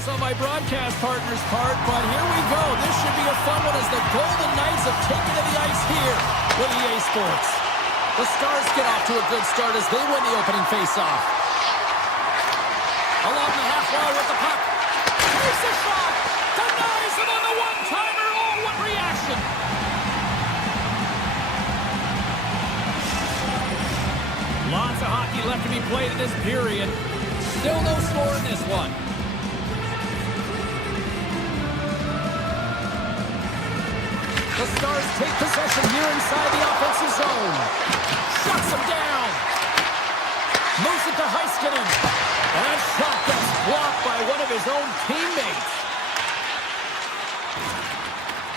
nerves on my broadcast partner's part, but here we go. This should be a fun one as the Golden Knights have taken to the ice here with EA Sports. The Stars get off to a good start as they win the opening faceoff. Along the half wall with the puck. Takes a shot. Denies him on the one-timer. Oh, what reaction. Lots of hockey left to be played in this period. Still no score in this one. The Stars take possession here inside the offensive zone. Shuts him down. Moves it to Heiskanen. And that shot gets blocked by one of his own teammates.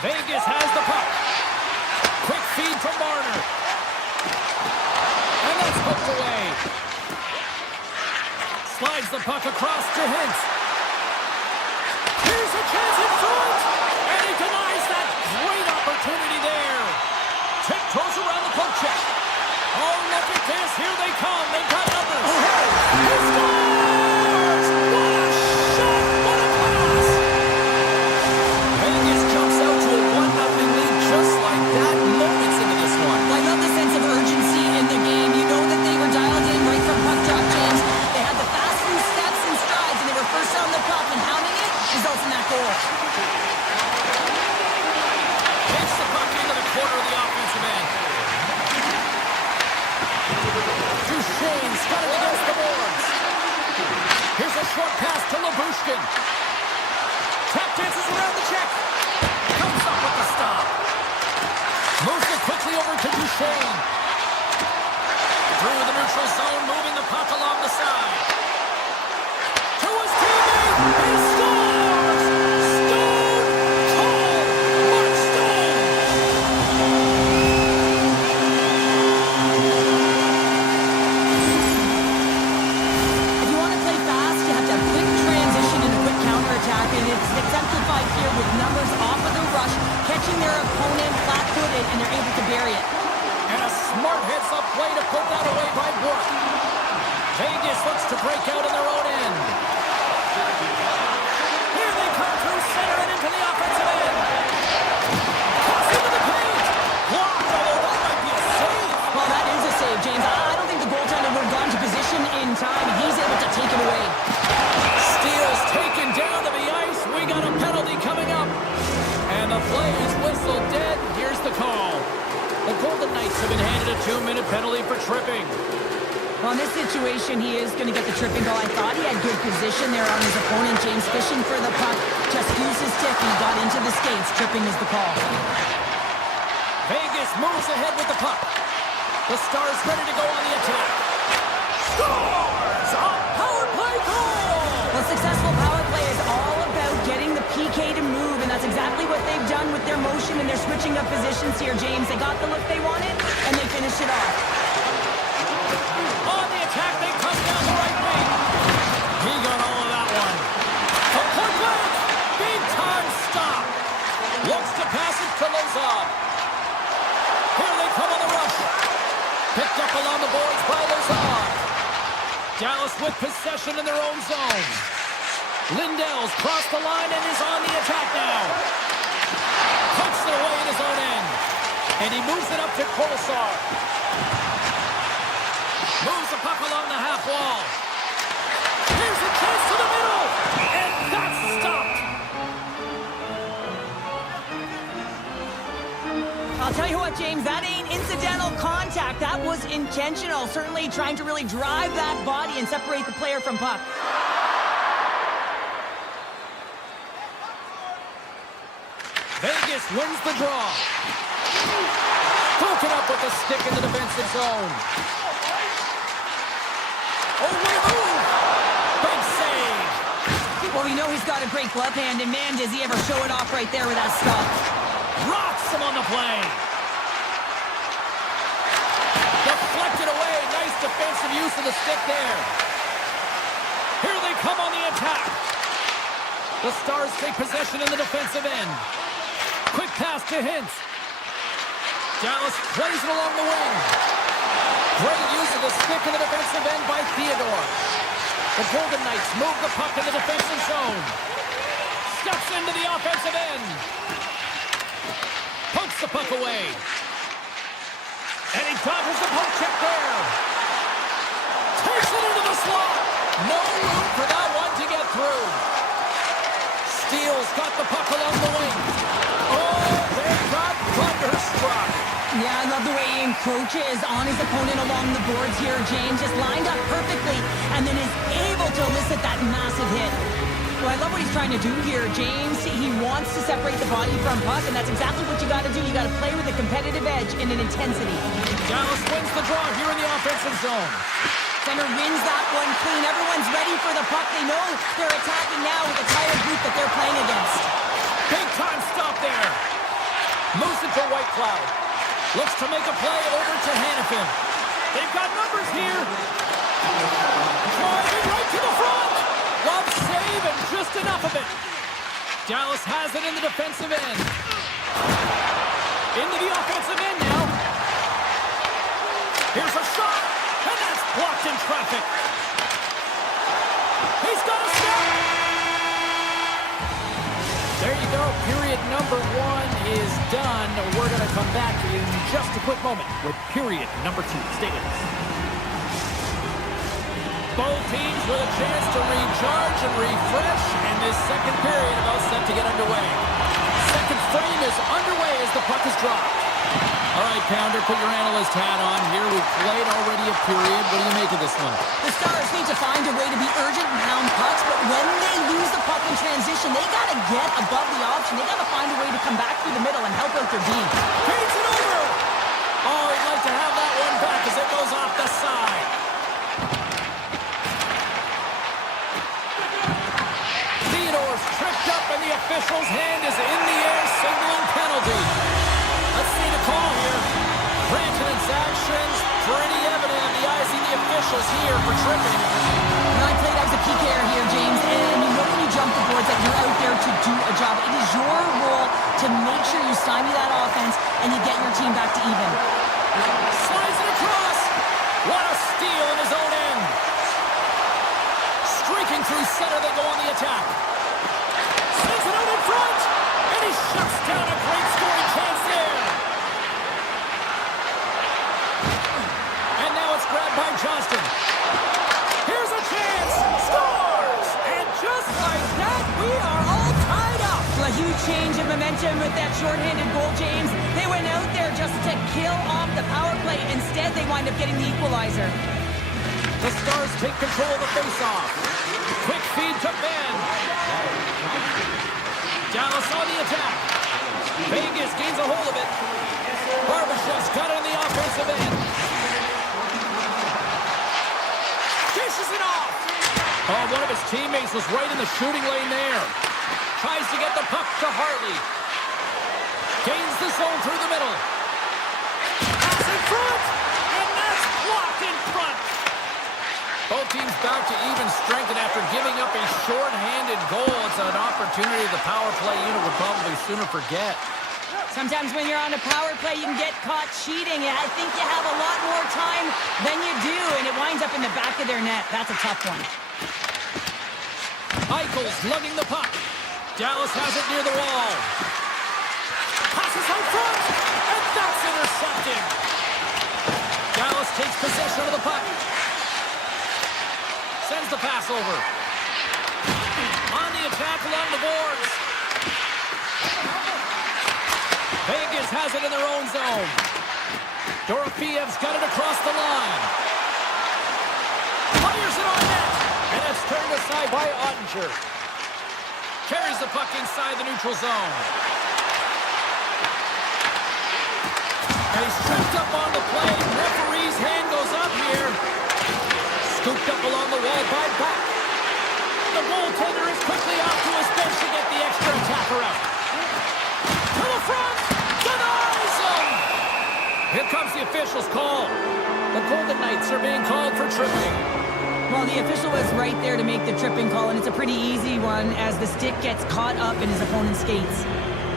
Vegas has the puck. Quick feed to Marner. And that's hooked away. Slides the puck across to Hintz. Here's a chance in front. And he denies that great opportunity there. Tiptoes around the poke check. Oh, look at this. Here they come. They've got numbers. He scores! What a shot! What a pass! Vegas jumps out to a 1-0 lead just like that. Moments into this one. I love the sense of urgency in the game. You know that they were dialed in right from puck drop, James. They had the fast few steps and strides, and they were first on the puck, and pounding it results in that goal. Takes the puck into the corner of the offensive end. Duchesne's got it against the boards. Here's a short pass to Labushkin. Tap dances around the check. Comes up with the stop. Moves it quickly over to Duchesne. Through the neutral zone, moving the puck along the side. To his teammate. He scores! Stone Cold Mark Stone! If you want to play fast, you have to have quick transition and a quick counterattack, and it's exemplified here with numbers off of the rush, catching their opponent flat-footed, and they're able to bury it. And a smart heads-up play to put that away by Bourque. Vegas looks to break out in their own end. Here they come through center and into the offensive end. Cuts into the paint. Blocked, although that might be a save. Well, that is a save, James. I don't think the goaltender would have gone to position in time, and he's able to take it away. Steele's taken down to the ice. We got a penalty coming up. And the play is whistled dead. Here's the call. The Golden Knights have been handed a 2-minute penalty for tripping. Well, in this situation, he is going to get the tripping goal. I thought he had good position there on his opponent. James fishing for the puck. Just used his stick and he got into the skates. Tripping is the call. Vegas moves ahead with the puck. The Stars ready to go on the attack. Scores! A power play goal! Well, successful power play is all about getting the PK to move, and that's exactly what they've done with their motion and their switching of positions here, James. They got the look they wanted, and they finished it off. On the attack, they come down the right wing. He got all of that one. From point blank, big time stop. Looks to pass it to Lozon. Here they come on the rush. Picked up along the boards by Lozon. Dallas with possession in their own zone. Lindell's crossed the line and is on the attack now. Puts it away in his own end. And he moves it up to Kolesar. Moves the puck along the half wall. Here's a chance to the middle. And that's stopped. I'll tell you what, James, that ain't incidental contact. That was intentional. Certainly trying to really drive that body and separate the player from puck. Vegas wins the draw. Broken up with the stick in the defensive zone. Oh, what a move! Big save. Well, we know he's got a great glove hand, and man, does he ever show it off right there with that stop. Rocks him on the play. Deflected away. Nice defensive use of the stick there. Here they come on the attack. The Stars take possession in the defensive end. Quick pass to Hintz. Dallas plays it along the wing. Great use of the stick in the defensive end by Theodore. The Golden Knights move the puck in the defensive zone. Steps into the offensive end. Pokes the puck away. And he dodges the poke check there. Takes it into the slot. No room for that one to get through. Steele's got the puck along the wing. Oh, they got thunderstruck. Yeah, I love the way he encroaches on his opponent along the boards here. James just lined up perfectly and then is able to elicit that massive hit. Well, I love what he's trying to do here. James, he wants to separate the body from puck, and that's exactly what you got to do. You got to play with a competitive edge and an intensity. Dallas wins the draw here in the offensive zone. Center wins that one clean. Everyone's ready for the puck. They know they're attacking now with the tired group that they're playing against. Big time stop there. Moves it to White Cloud. Looks to make a play over to Hannafin. They've got numbers here. Driving right to the front. Love save and just enough of it. Dallas has it in the defensive end. Into the offensive end now. Here's a shot. And that's blocked in traffic. He's got a stop. There you go. Period number 1 is done. We're going to come back in just a quick moment with period number 2. Stay with us. Both teams with a chance to recharge and refresh, and this second period about set to get underway. Second frame is underway as the puck is dropped. All right, Pounder, put your analyst hat on here. We've played already a period. What do you make of this one? The Stars need to find a way to be urgent and pound pucks, but when they lose the puck in transition, they got to get above the option. They got to find a way to come back through the middle and help out their team. Paints it over! Oh, he'd like to have that one back as it goes off the side. Theodore's tripped up, and the official's hand is in the air, signaling penalty. Let's see the call here. Rantanen's actions pretty evident in the eyes of the officials here for tripping. Now, I played as a PKer here, James, and you know when you jump the boards that you're out there to do a job. It is your role to make sure you stymie that offense and you get your team back to even. Slides it across. What a steal in his own end. Streaking through center, they go on the attack. Sends it out in front, and he shuts down a great scoring chance there. And now it's grabbed by Johnston. Here's a chance. Scores! And just like that, we are all tied up. A huge change of momentum with that shorthanded goal, James. They went out there just to kill off the power play. Instead, they wind up getting the equalizer. The Stars take control of the faceoff. Quick feed to Ben. Dallas on the attack. Vegas gains a hold of it. Barbashev's got it on the offensive end. Dishes it off. Oh, one of his teammates was right in the shooting lane there. Tries to get the puck to Hartley. Gains the zone through the middle. Pass in front. And that's blocked in front. Both teams back to even strength, and after giving up a short-handed goal, it's an opportunity the power play unit would probably sooner forget. Sometimes when you're on a power play, you can get caught cheating, and I think you have a lot more time than you do, and it winds up in the back of their net. That's a tough one. Eichel's lugging the puck. Dallas has it near the wall. Passes out front, and that's intercepted. Dallas takes possession of the puck. Sends the pass over. On the attack along the boards. Vegas has it in their own zone. Dorofiev's got it across the line. Fires it on net. And it's turned aside by Ottinger. Carries the puck inside the neutral zone. And he's tripped up on the play. Referee's hand goes up here. Scooped up along the wall by Buck. The goaltender is quickly off to his bench to get the extra attacker out. To the front. Denies him. Here comes the official's call. The Golden Knights are being called for tripping. Well, the official was right there to make the tripping call, and it's a pretty easy one as the stick gets caught up in his opponent's skates.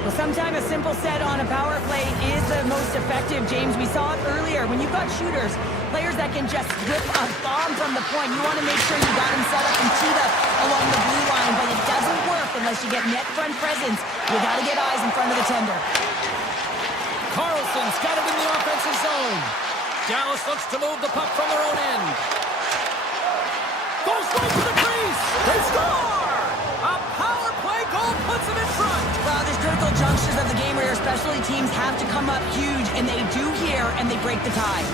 Well, sometimes a simple set on a power play is the most effective, James. We saw it earlier when you've got shooters players that can just whip a bomb from the point. You want to make sure you got him set up and teed up along the blue line, but it doesn't work unless you get net front presence. You got to get eyes in front of the tender. Carlson's got it in the offensive zone. Dallas looks to move the puck from their own end. Goes right to the crease. They score! A power play goal puts them in front. Well, there's critical junctures of the game where your specialty teams have to come up huge, and they do here, and they break the tie.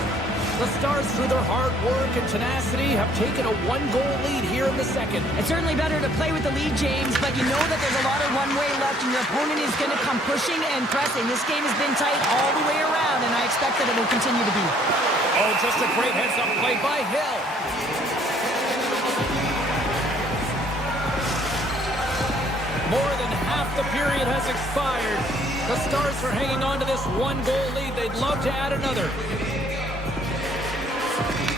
The Stars, through their hard work and tenacity, have taken a one-goal lead here in the second. It's certainly better to play with the lead, James, but you know that there's a lot of one-way left, and your opponent is going to come pushing and pressing. This game has been tight all the way around, and I expect that it will continue to be. Oh, just a great heads-up play by Hill. More than half the period has expired. The Stars are hanging on to this one-goal lead. They'd love to add another.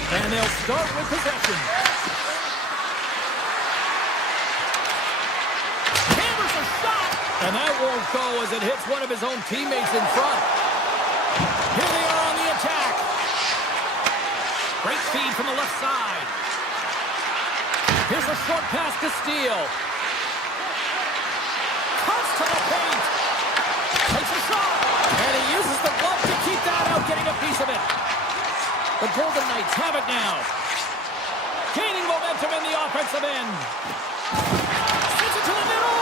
And they'll start with possession. Hammers a shot! And that won't go as it hits one of his own teammates in front. Here they are on the attack. Great feed from the left side. Here's a short pass to Steele. Cuts to the paint. Takes a shot. And he uses the glove to keep that out, getting a piece of it. The Golden Knights have it now. Gaining momentum in the offensive end. Sends it to the middle.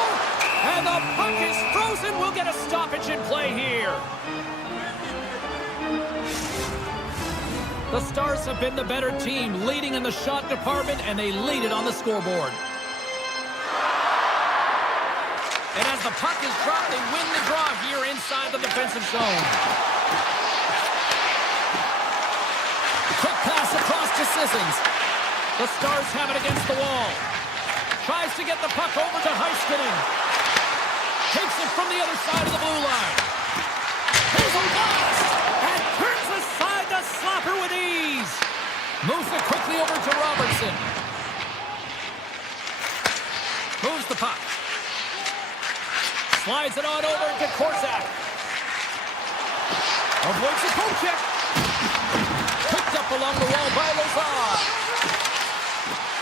And the puck is frozen. We'll get a stoppage in play here. The Stars have been the better team, leading in the shot department, and they lead it on the scoreboard. And as the puck is dropped, they win the draw here inside the defensive zone. Quick pass across to Sissons. The Stars have it against the wall. Tries to get the puck over to Heiskanen. Takes it from the other side of the blue line. Here's a blast! And turns aside the slapper with ease. Moves it quickly over to Robertson. Moves the puck. Slides it on over to Korczak. Avoids the poke check. Picked up along the wall by Lazar.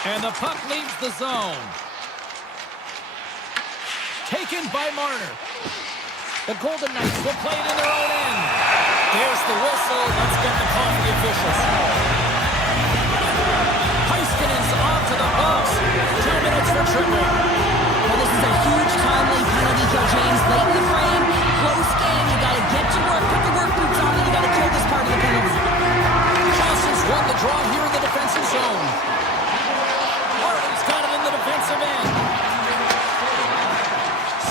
And the puck leaves the zone. Taken by Marner. The Golden Knights will play it in their own end. There's the whistle. Let's get the call from the officials. Heiskanen's off to the box. 2 minutes for tripping. Well, this is a huge timely penalty kill, James. Late in the frame, close game. You got to get to work, put the work boots on, and you got to kill this part of the penalty. Johnson's won the draw here in the defensive zone. Harley's got it in the defensive end.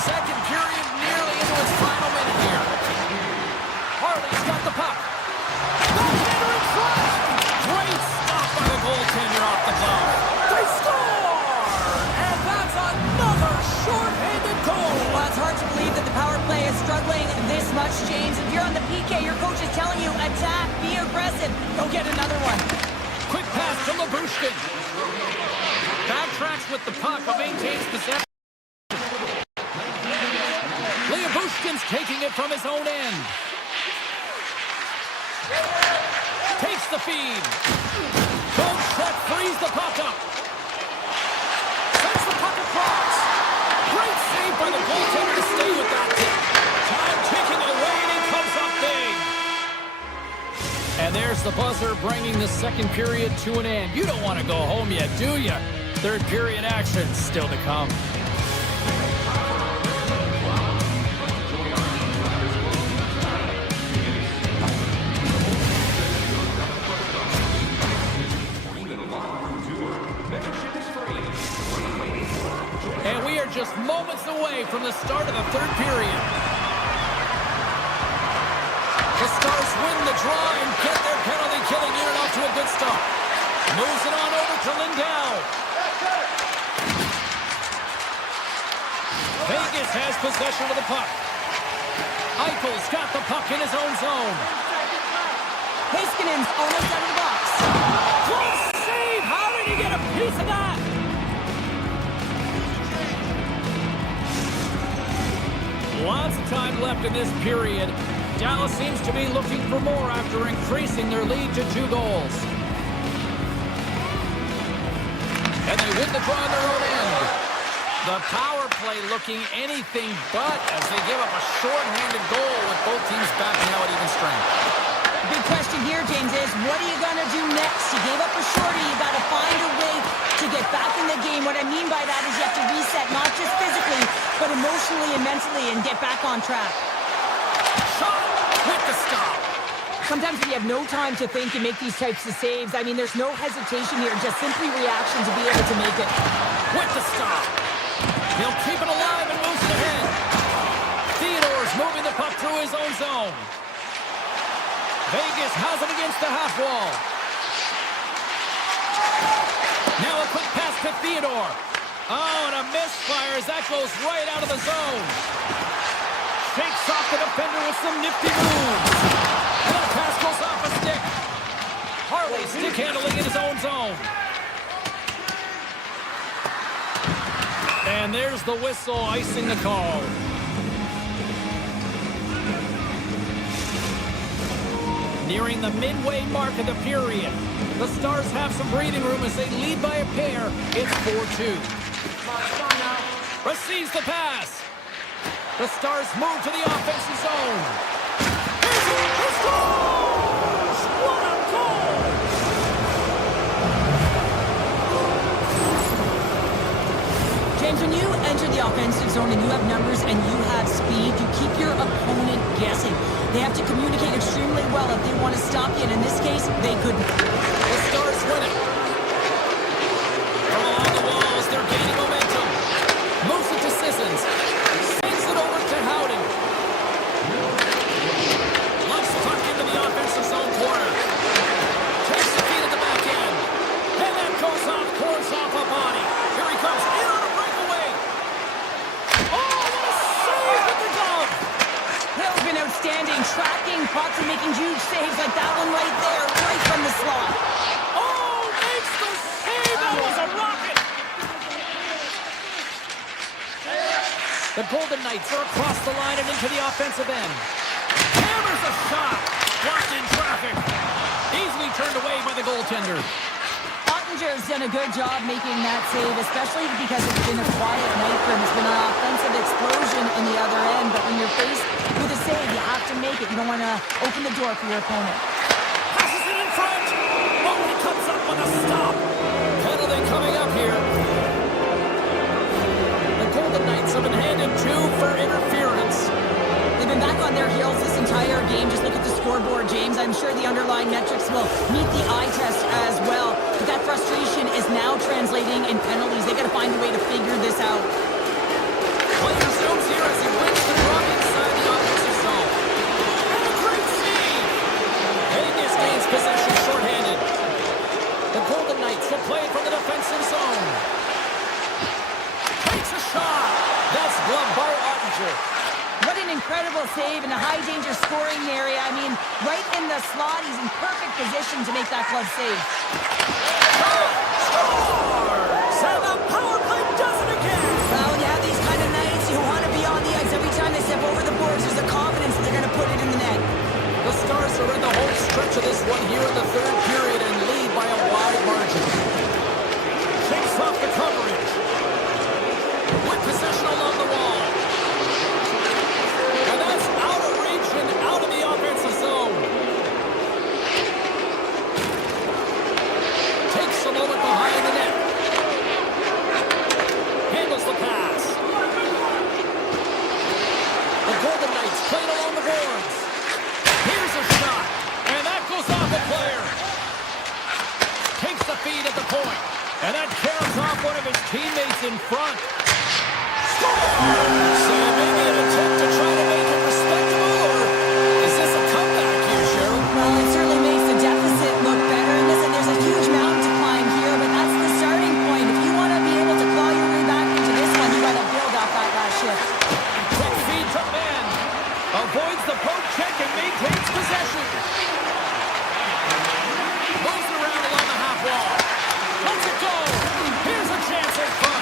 Second period nearly into its final minute here. Harley's got the puck. Goaltender in front. Great stop by the goaltender off the glove. They score! And that's another short-handed goal. Well, it's hard to believe that the power play is struggling this much, James. If you're on the PK, your coach is telling you, attack, be aggressive. Go get another one. Quick pass to Labushkin. Backtracks with the puck, but maintains possession. Labushkin's taking it from his own end. Takes the feed. Goes set, frees the puck up. Sends the puck across. Great save by the goaltender to stay with that tip. Time ticking away, and he comes up big. And there's the buzzer, bringing the second period to an end. You don't want to go home yet, do you? Third period action still to come. And we are just moments away from the start of the third period. The Stars win the draw and get their penalty-killing unit off to a good start. Moves it on over to Lindell. Vegas has possession of the puck. Eichel's got the puck in his own zone. Heiskanen's almost out of the box. Close save! How did he get a piece of that? Lots of time left in this period. Dallas seems to be looking for more after increasing their lead to 2 goals. And they win the draw on their own end. The power play looking anything but as they give up a short-handed goal with both teams backing out at even strength. Big question here, James, is what are you going to do next? You gave up a shorty. You got to find a way to get back in the game. What I mean by that is you have to reset, not just physically, but emotionally and mentally, and get back on track. Shot with the stop. Sometimes when you have no time to think and make these types of saves, I mean, there's no hesitation here, just simply reaction to be able to make it. With the stop. He'll keep it alive and moves it ahead. Theodore's moving the puck through his own zone. Vegas has it against the half wall. Now a quick pass to Theodore. Oh, and a misfire as that goes right out of the zone. Shakes off the defender with some nifty moves. And that pass goes off a stick. Harley stick handling in his own zone. And there's the whistle icing the call. Nearing the midway mark of the period. The Stars have some breathing room as they lead by a pair. It's 4-2. Receives the pass. The Stars move to the offensive zone. He scores! What a goal! James, when you enter the offensive zone and you have numbers and you have speed, you keep your opponent guessing. They have to communicate extremely well if they want to stop you, and in this case, they couldn't. The Stars win it. From along the walls, they're gaining momentum. Moves it to Sissons. Sends it over to Howden. Lumps the puck into the offensive zone corner. Takes the feed at the back end. And that goes off, pours off a body. Here he comes in on a breakaway. Oh, what a save with the glove. Hill's been outstanding, tracking pucks and making huge saves like that one right there, right from the slot. Oh, makes the save. That was a rocket. The Golden Knights are across the line and into the offensive end. Hammers a shot. Blocked in traffic. Easily turned away by the goaltender. Ottinger's done a good job making that save, especially because it's been a quiet night for him. It's been an offensive explosion in the other end, but when you're faced with a save, you have to make it. You don't want to open the door for your opponent. Passes it in front. Oh, he comes up with a stop. Penalty coming up here. The Golden Knights have been handed 2 for interference. They've been back on their heels this entire game. Just look at the scoreboard, James. I'm sure the underlying metrics will meet the eye test as well. But that frustration is now translating in penalties. They got to find a way to figure this out. Player zooms here as he wins the draw inside the offensive zone. And a great save. Vegas gains possession shorthanded. The Golden Knights will play from the defensive zone. Takes a shot. That's gloved by Ottinger. What an incredible save in a high-danger scoring area. I mean, right in the slot, he's in perfect position to make that glove save. Scores! And the power play does it again! Well, when you have these kind of nights, you want to be on the ice. Every time they step over the boards, there's a confidence that they're going to put it in the net. The Stars are in the home stretch of this one here in the third period and lead by a wide margin. Shakes off the coverage. With possession along the wall. And that's out of reach and out of the offensive zone. Takes a moment behind the net. Handles the pass. The Golden Knights played along the boards. Here's a shot. And that goes off a player. Takes the feed at the point. And that carries off one of his teammates in front. So maybe an attempt to try to make it respectable, or is this a comeback here, Cheryl? Well, it certainly makes the deficit look better. And listen, there's a huge mountain to climb here, but that's the starting point. If you want to be able to claw your way back into this one, you got to build off that last shift. Quick feed to Ben. Avoids the poke check and maintains possession. Moves around along the half wall. Lets it go. Here's a chance at front.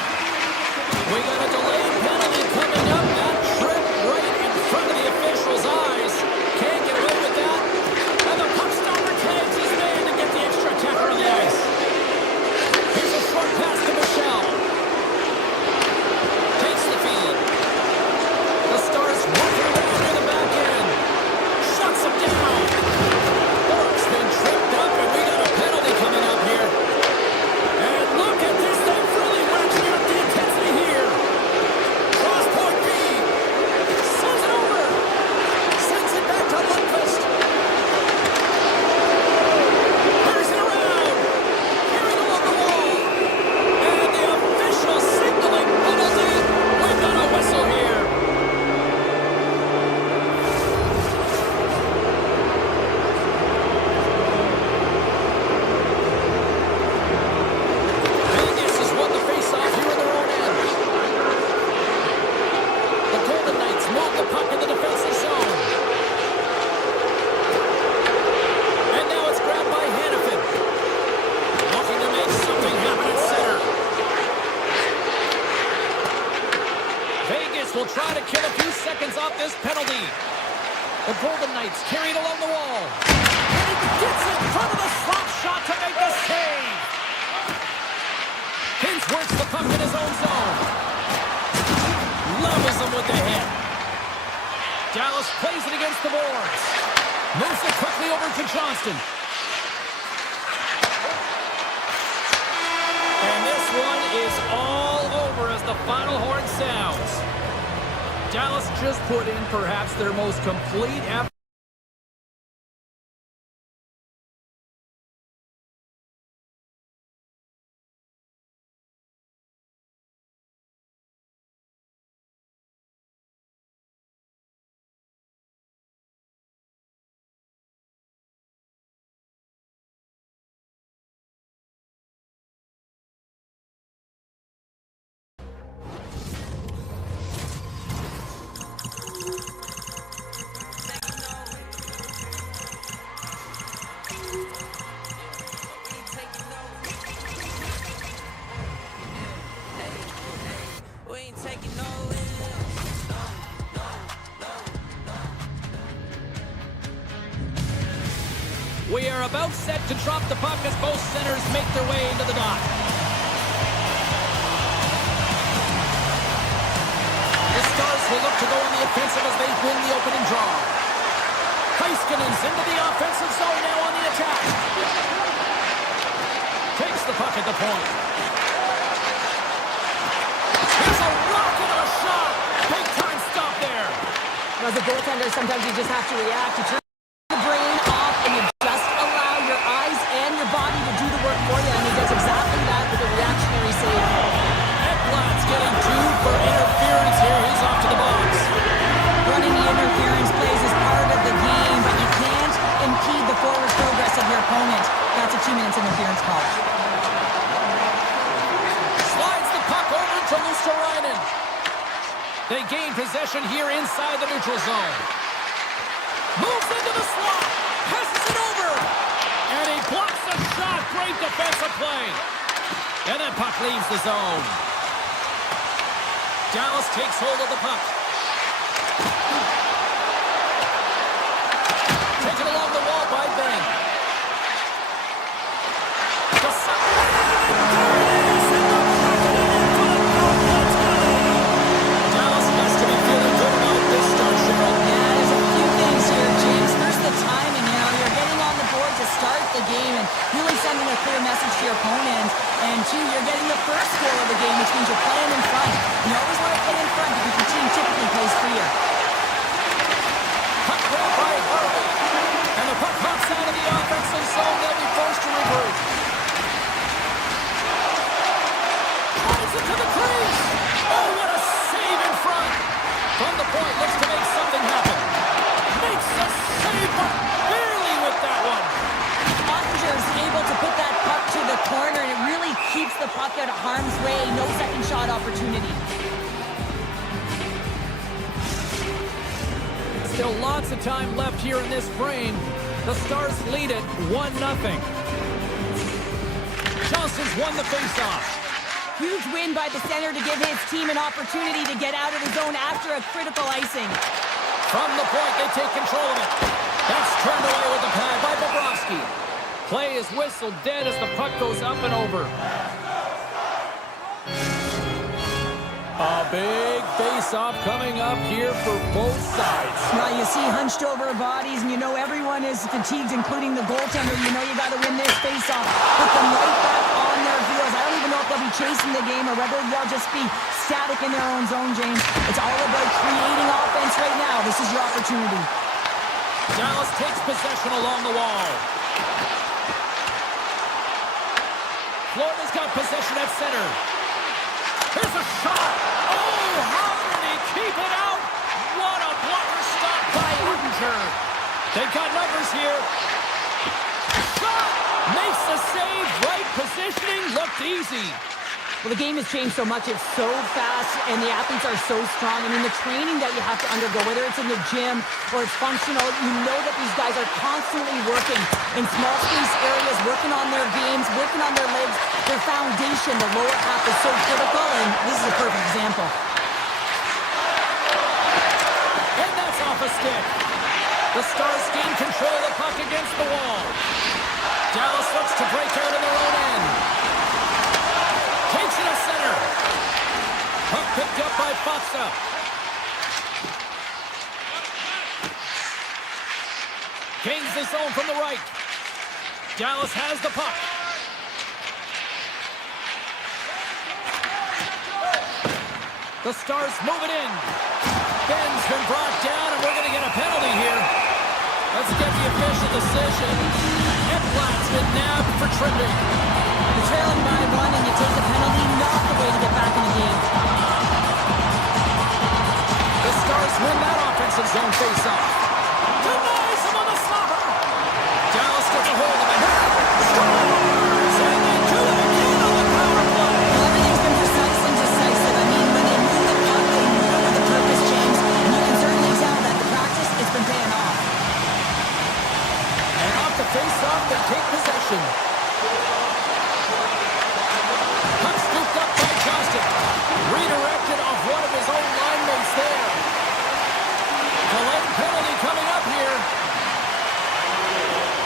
try to kill a few seconds off this penalty. The Golden Knights carried along the wall. And he gets in front of the slap shot to make the save. Hintz works the puck in his own zone. Levels him with the hit. Dallas plays it against the boards. Moves it quickly over to Johnston. And this one is all over as the final horn sounds. Dallas just put in perhaps their most complete effort. We are about set to drop the puck as both centers make their way into the dot. The Stars will look to go on the offensive as they win the opening draw. Heiskanen's into the offensive zone now on the attack. Takes the puck at the point. Here's a rocket of a shot. Big time stop there. As a goaltender, sometimes you just have to react. You turn the brain off and you just allow your eyes and your body to do the work for you, and he does exactly that with a reactionary save. Ekblad's getting due for interference here. He's off to the box. Running the interference plays is part of the game, but you can't impede the forward progress of your opponent. That's a 2 minutes interference call. Slides the puck over to Luosterainen. They gain possession here inside the neutral zone. Moves into the slot. Passes it over. And he blocks the shot. Great defensive play. And that puck leaves the zone. Dallas takes hold of the puck. Taken along the wall by Ben. The Dallas has to be feeling good about this start, Cheryl. Yeah, there's a few things here, James. First, the timing. You're getting on the board to start the game and really sending a clear message to your opponent. And two, you're getting the first goal of the game, which means you're playing in front. You always want to play in front because your team typically plays freer. Puck grab by Harvey. And the puck hops out of the offensive zone. They'll be forced to regroup. Drives it to the crease. Oh, what a save in front. From the point, looks to make something happen. Makes a save, but barely with that one. Ottinger's able to put that puck to the corner, and it really keeps the puck out of harm's way. No second shot opportunity. Still lots of time left here in this frame. The Stars lead it 1-0. Johnston's won the faceoff. Huge win by the center to give his team an opportunity to get out of the zone after a critical icing. From the point, they take control of it. That's turned away with the pad by Bobrovsky. Play is whistled dead as the puck goes up and over. A big face-off coming up here for both sides. Well, you see hunched over bodies, and you know everyone is fatigued, including the goaltender. You know you got to win this face-off. Put them right back on their heels. I don't even know if they'll be chasing the game or whether they'll just be static in their own zone, James. It's all about creating offense right now. This is your opportunity. Dallas takes possession along the wall. Florida's got possession at center. Here's a shot. Oh, how did he keep it out? What a blocker stop by Ottinger. They've got numbers here. Shot. Makes the save. Right positioning. Looked easy. Well, the game has changed so much. It's so fast, and the athletes are so strong. I mean, the training that you have to undergo, whether it's in the gym or it's functional, you know that these guys are constantly working in small space areas, working on their games, working on their legs. Their foundation, the lower half, is so critical, and this is a perfect example. stick. The Stars gain control of the puck against the wall. Dallas looks to break out in their own end. Takes it to center. Puck picked up by Fatsa. Gains the zone from the right. Dallas has the puck. The Stars move it in. Ben's been brought down, and we're going to get a penalty here. Let's get the official decision. Ekblad's been nabbed for tripping. You're trailing by one and you take the penalty, not the way to get back in the game. The Stars win that offensive zone faceoff. Denies him on the slapper. Dallas gets a hold of it. Scores! And they do it again on the power play. Well, everything's been precise and decisive. I mean, when they move the puck, they move it with a purpose, James. And you can certainly tell that the practice, it's been paying off. And off the face-off, they take possession. Puck scooped up by Johnston. Redirected off one of his own line mates there. Delayed penalty coming up here.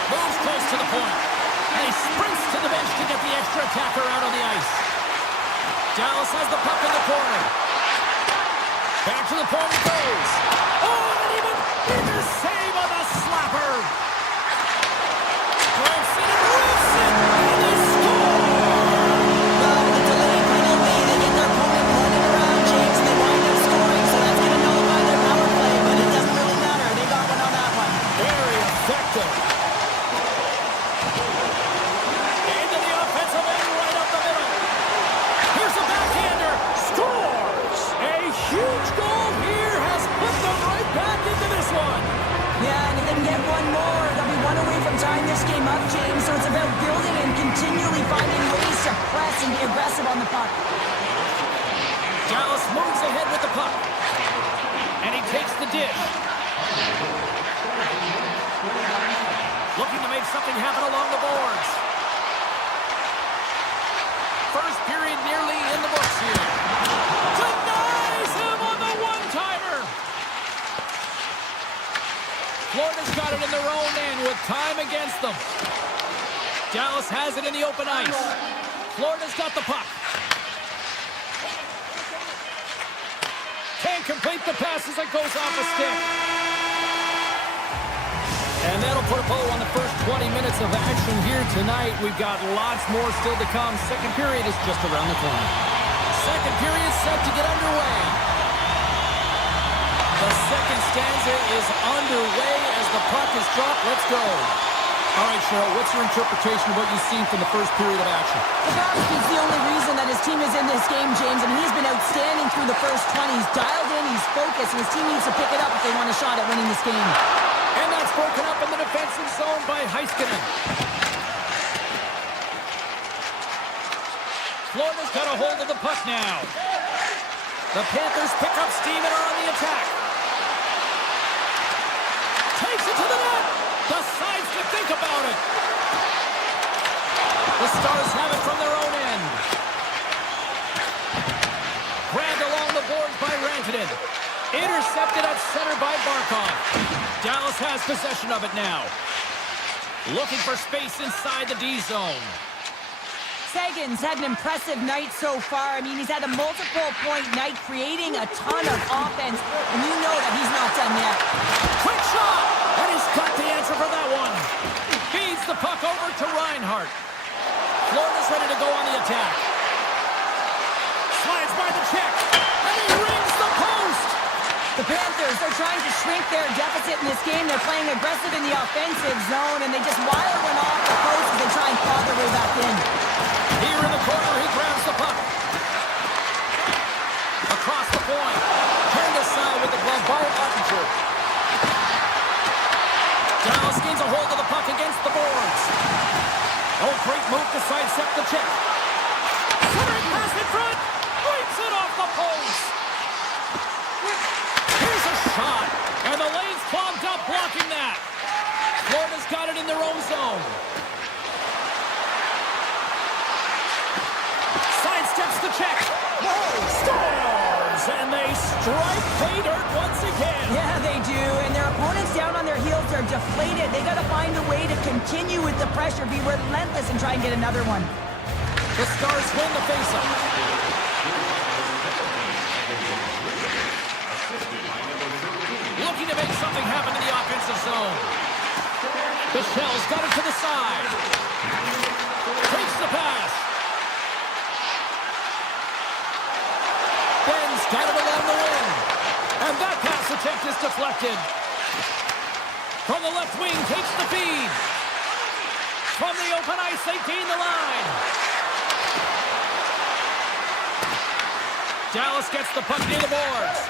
Moves close to the point. And he sprints to the bench to get the extra attacker out on the ice. Dallas has the puck in the corner. Back to the point it goes. Oh, and even bigger save on the slapper. Drives it and rips it, and they score! Well, with the delayed penalty, they get their opponent running around, James, and they wind up scoring, so that's going to nullify their power play, but it doesn't really matter. They got one on that one. Very effective. Into the offensive end, right up the middle. Here's a backhander. Scores! A huge goal here has put them right back into this one. Yeah, and if they can get one more, they'll be one away from tying this game up, James, so it's about building and continually finding ways to press and be aggressive on the puck. Dallas moves ahead with the puck. And he takes the dish. Looking to make something happen along the boards. First period nearly in the books here. Denies him on the one-timer. Florida's got it in their own end with time against them. Dallas has it in the open ice. Florida's got the puck. Can't complete the pass as it goes off the stick. And that'll put a bow on the first 20 minutes of action here tonight. We've got lots more still to come. Second period is just around the corner. Second period set to get underway. The second stanza is underway as the puck is dropped. Let's go. All right, Cheryl, what's your interpretation of what you've seen from the first period of action? Pavelski's the only reason that his team is in this game, James, and he's been outstanding through the first 20. He's dialed in, he's focused, and his team needs to pick it up if they want a shot at winning this game. And that's broken up in the defensive zone by Heiskanen. Florida's got a hold of the puck now. The Panthers pick up steam and are on the attack. Takes it to the net. Decides to think about it. The Stars have it from their own end. Grabbed along the boards by Rantanen. Intercepted at center by Barkov. Dallas has possession of it now. Looking for space inside the D zone. Sagan's had an impressive night so far. I mean, he's had a multiple-point night creating a ton of offense, and you know that he's not done yet. Quick shot! And he's got the answer for that one. Feeds the puck over to Reinhart. Florida's ready to go on the attack. Slides by the check, and he rings the post! The Panthers are trying to shrink their deficit in this game. They're playing aggressive in the offensive zone, and they just wire one off the post as they try and claw their way back in. Here in the corner, he grabs the puck. Across the point. Turned aside with the glove by Ottinger. Dallas gains a hold of the puck against the boards. Oh, great move to sidestep the check. Centering pass in front. Breaks it off the post. Here's a shot. And the lane's clogged up blocking that. Florida's got it in their own zone. Sidesteps the check. Scores! And they strike pay dirt once again. Yeah, they do, and their deflated. They got to find a way to continue with the pressure, be relentless, and try and get another one. The Stars win the faceoff. Looking to make something happen in the offensive zone. Michelle's got it to the side. Takes the pass. Ben's got it along the wing. And that pass attempt is deflected. From the left wing, takes the feed. From the open ice, they gain the line. Dallas gets the puck near the boards.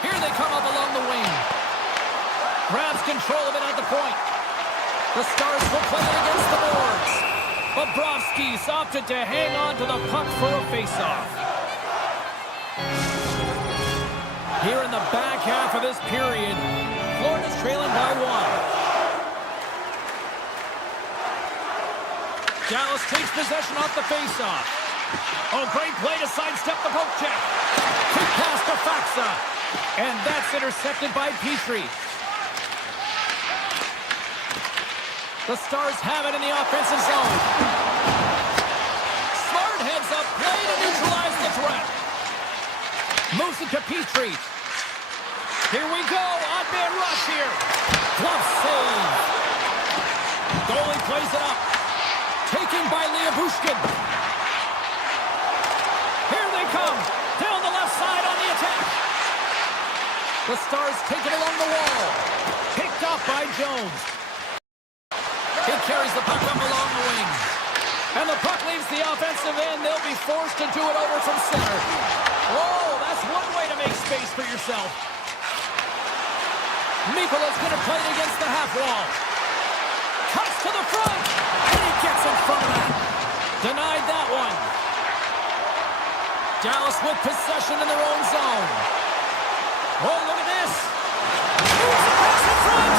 Here they come up along the wing. Grabs control of it at the point. The Stars will play it against the boards. Bobrovsky's opted to hang on to the puck for a faceoff. Here in the back half of this period, Florida's trailing by 1. Dallas takes possession off the faceoff. Oh, great play to sidestep the poke check. Quick pass to Faxa. And that's intercepted by Petrie. The Stars have it in the offensive zone. Smart heads up play to neutralize the threat. Moves it to Petrie. Here we go. Odd man rush here. Glove save. Goalie plays it up. Taken by Bushkin. Here they come. Down the left side on the attack. The Stars take it along the wall. Picked up by Jones. He carries the puck up along the wing. And the puck leaves the offensive end. They'll be forced to do it over from center. Whoa, that's one way to make space for yourself. Mikola's going to play it against the half wall. Cuts to the front. And he gets in front of that. Denied that one. Dallas with possession in their own zone. Oh, look at this. Moves the pass in front.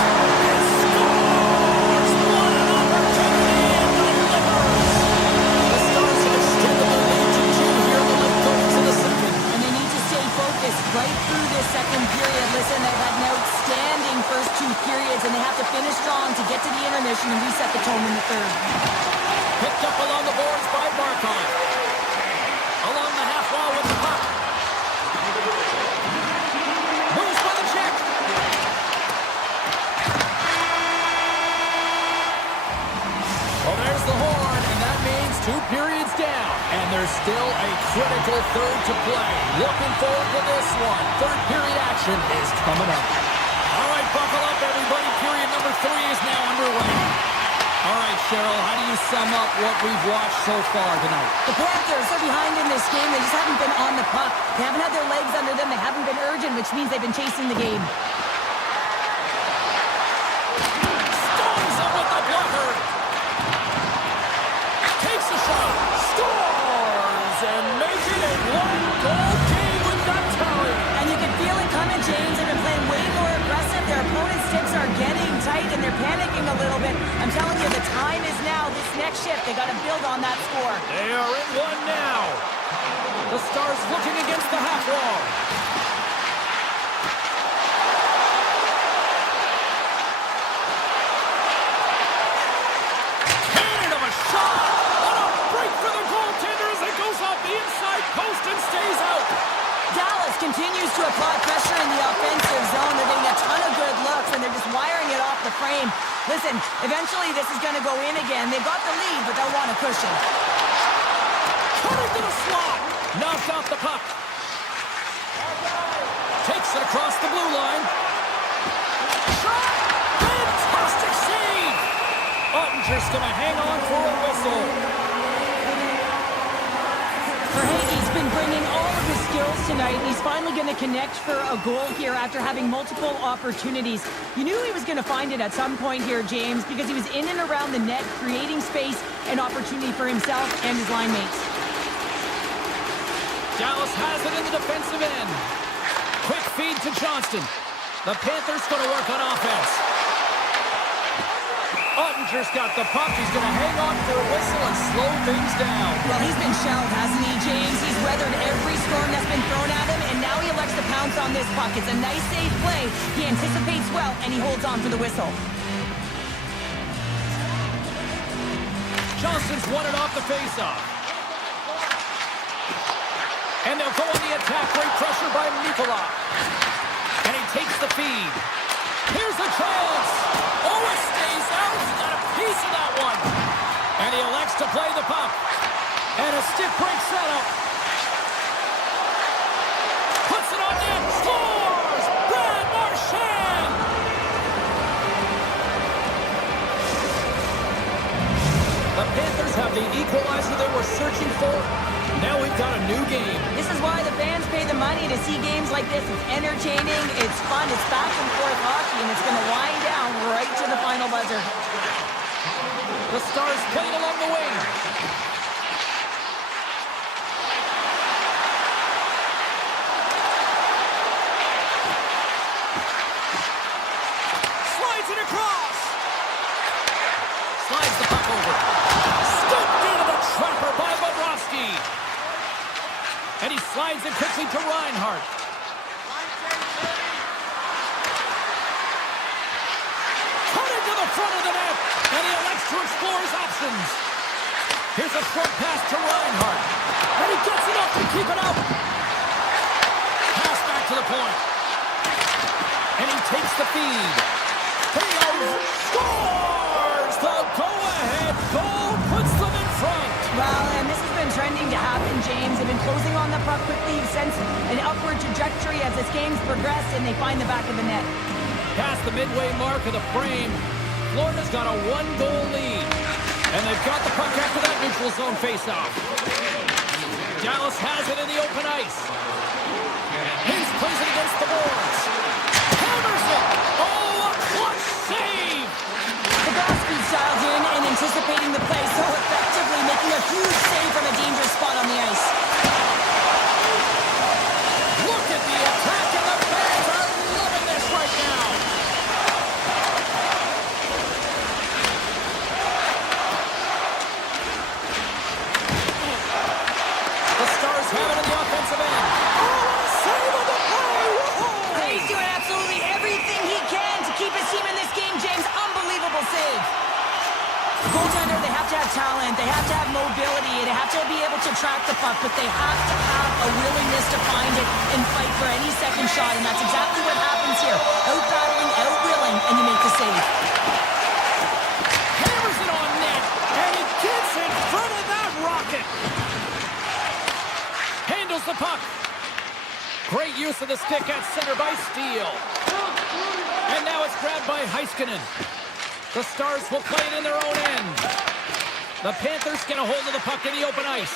And scores. What an opportunity and delivers. The Stars have extended the lead to 2 here in the left going to the second. And they need to stay focused right through this second period. Listen, they've had an outstanding first 2 periods, and they have to finish strong to get to the intermission and reset the tone in the third. Picked up along the boards by Barkov. Along the half wall with the puck. Moves for the check. Well, there's the horn, and that means 2 periods down. And there's still a critical third to play. Looking forward to this one. Third period action is coming up. All right, buckle up, everybody. Period number 3 is now underway. All right, Cheryl, how do you sum up what we've watched so far tonight? The Panthers are behind in this game. They just haven't been on the puck. They haven't had their legs under them. They haven't been urgent, which means they've been chasing the game. Stones up with the blocker. Takes a shot. Scores and makes it a 1-goal game with that tally. And you can feel it coming, James. They've been playing way more aggressive. Their opponent's sticks are getting tight, and they're panicking a little bit. I'm telling you, the time is now. This next shift, they got to build on that score. They are in one now. The Stars looking against the half wall. Cannon of a shot. What a break for the goaltender as it goes off the inside post and stays out. Dallas continues to apply pressure in the offensive zone. They're getting a ton of good looks, and they're just wiring it off the frame. Listen, eventually this is going to go in again. They've got the lead, but they'll want a cushion. Cutting to the slot. Knocked off the puck. Takes it across the blue line. Shot! Fantastic save! Ottinger's going to hang on for a whistle. Verhaeghe's been bringing all of his skills tonight. He's finally going to connect for a goal here after having multiple opportunities. You knew he was going to find it at some point here, James, because he was in and around the net, creating space and opportunity for himself and his line mates. Dallas has it in the defensive end. Quick feed to Johnston. The Panthers going to work on offense. Ottinger's got the puck. He's going to hang on for a whistle and slow things down. Well, he's been shelled, hasn't he, James? He's weathered every storm that's been thrown at him, and now he elects to pounce on this puck. It's a nice, safe play. He anticipates well, and he holds on for the whistle. Johnson's won it off the faceoff. And they'll go on the attack. Great pressure by Mikkola. And he takes the feed. Here's a chance. Oh, it stays out. He got a piece of that one. And he elects to play the puck. And a stiff break setup. Puts it on net. Scores! Brad Marchand! The Panthers have the equalizer they were searching for. Now we've got a new game. This is why the fans pay the money to see games like this. It's entertaining, it's fun, it's back and forth hockey, and it's going to wind down right to the final buzzer. The Stars played along the wing. Slides it across. Slides the puck over. Scooped into the trapper by Bobrovsky. And he slides it quickly to Reinhart. Cut into the front of the net. And he elects to explore his options. Here's a short pass to Reinhart. And he gets it up to keep it out. Pass back to the point. And he takes the feed. He scores! The go-ahead goal puts them in front. Well, and this has been trending to happen, James. They've been closing on the puck quickly. You've sensed an upward trajectory as this game's progressed, and they find the back of the net. Past the midway mark of the frame, Florida's got a one-goal lead. And they've got the puck after that neutral zone faceoff. Dallas has it in the open ice. Hayes plays it against the boards. Hammers it! Oh, a clutch save! Bobrovsky dialed in and anticipating the play so effectively, making a huge save from a dangerous spot on the ice. Look at the attack, and the fans are loving this right now. The Stars have it in the offensive end. Oh, save of the play! Whoa! He's doing absolutely everything he can to keep his team in this game, James. Unbelievable save. Goaltender, they have to have talent, they have to have mobility, they have to be able to track the puck, but they have to have a willingness to find it and fight for any second shot, and that's exactly what happens here. Out-battling, out-willing, and you make the save. Hammers it on net, and he gets in front of that rocket. Handles the puck. Great use of the stick at center by Steele. And now it's grabbed by Heiskanen. The Stars will play it in their own end. The Panthers get a hold of the puck in the open ice.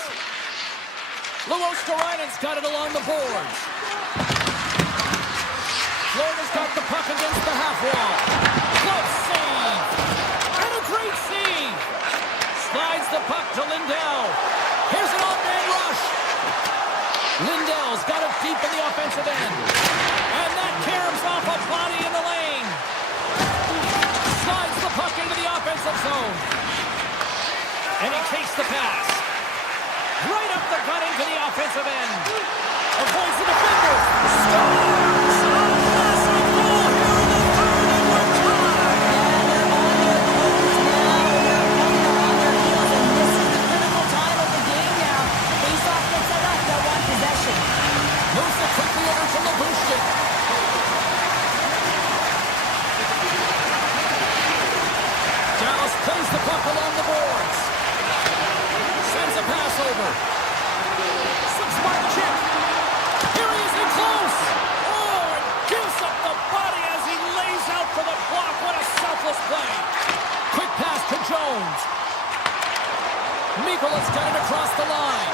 Luosterainen's got it along the boards. Florida's got the puck against the half wall. Close save. And a great save. Slides the puck to Lindell. Here's an off-man rush. Lindell's got it deep in the offensive end. And that caroms off a body in the lane. Slides the puck into the offensive zone. And he takes the pass. Right up the gut into the offensive end. Avoids the defender. Scores! A massive goal here in the third, and we're tied. They're on their toes now. They're on their heels, and this is the critical time of the game now. Face-off gets set up. They'll want possession. Moves it quickly over to Labushkin. Dallas plays the puck along the boards. Sends a pass over. Some smart chip. Here he is in close. Oh, and gives up the body as he lays out for the block. What a selfless play. Quick pass to Jones. Mikkola's got it across the line.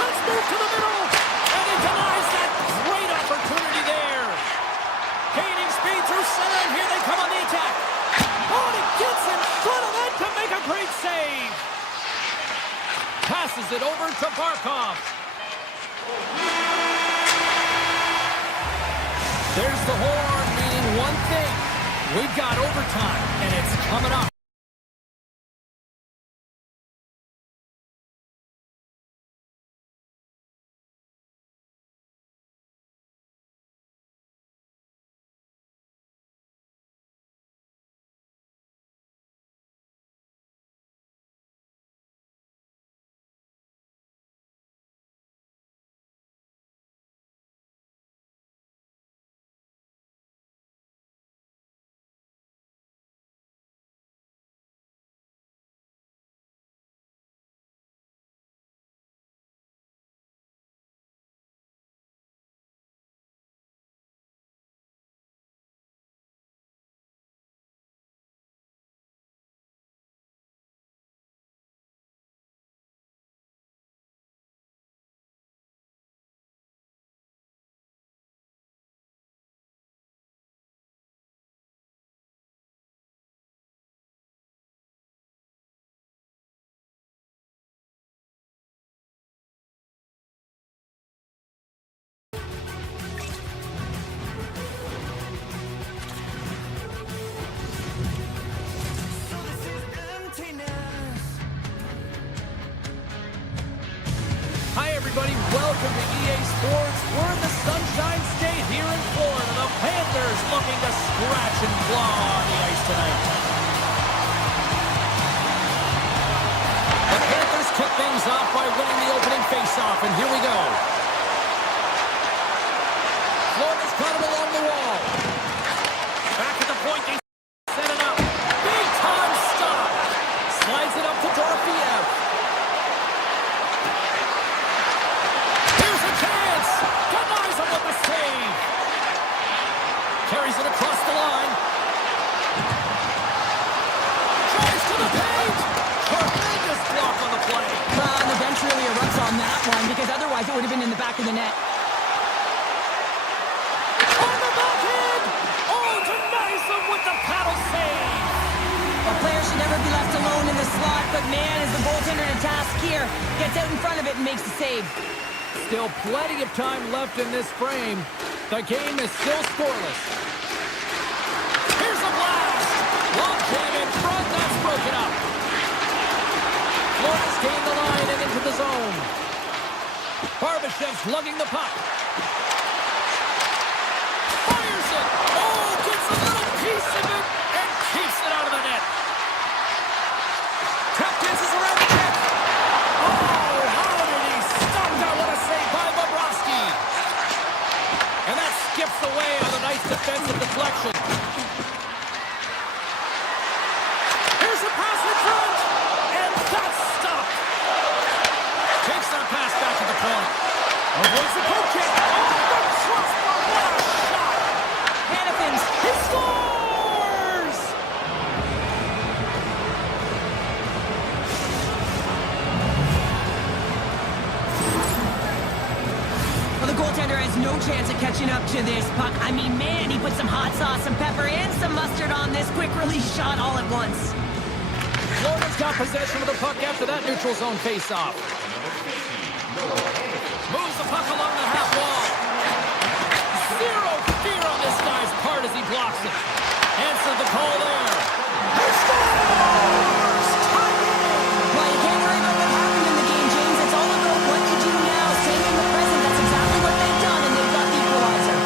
Let's move to the middle. And he denies that great opportunity there. Gaining speed through center, and here they come on the attack. Oh, and he gets in front of that to make a great save. Passes it over to Barkov. There's the horn, meaning one thing. We've got overtime, and it's coming up. welcome to EA Sports. We're in the Sunshine State here in Florida. The Panthers looking to scratch and claw on the ice tonight. The Panthers kick things off by winning the opening faceoff, and here we go. Florida's got him along the wall. Back at the point, they set it up. Big time stop. Slides it up to Dorofiev. Here's a chance. Denies him with the save. Carries it across the line. Tries to the paint. Tremendous block on the play. The bench really erupts on that one because otherwise it would have been in the back of the net. On the backhand. Oh, denies him with the paddle save. A player should never be left alone in the slot, but man, is the goaltender to task here. Gets out in front of it and makes the save. Still plenty of time left in this frame. The game is still scoreless. Here's a blast. Long jam in front. That's broken up. Florida's gained the line and into the zone. Barbashev's lugging the puck. Fires it. Oh, gets a little piece of it and keeps it out of the net. Tap dances around the net. Oh, how did he stop that? What a save by Bobrovsky. And that skips away on a nice defensive deflection. Here's a pass in front. And that's stopped. Takes that pass back to the point. Avoids the poke kick. Oh, the crossbar. What a shot. Hannafins. He scores! Well, the goaltender has no chance of catching up to this puck. I mean, man, he put some hot sauce, some pepper, and some mustard on this quick release shot all at once. Florida's got possession of the puck after that neutral zone face-off. Moves the puck along the half wall. Zero fear on this guy's part as he blocks it. Answered the call there. He scores! Well, you can't worry about what happened in the game, James. It's all about what you do now. Staying in the present. That's exactly what they've done, and they've got the equalizer.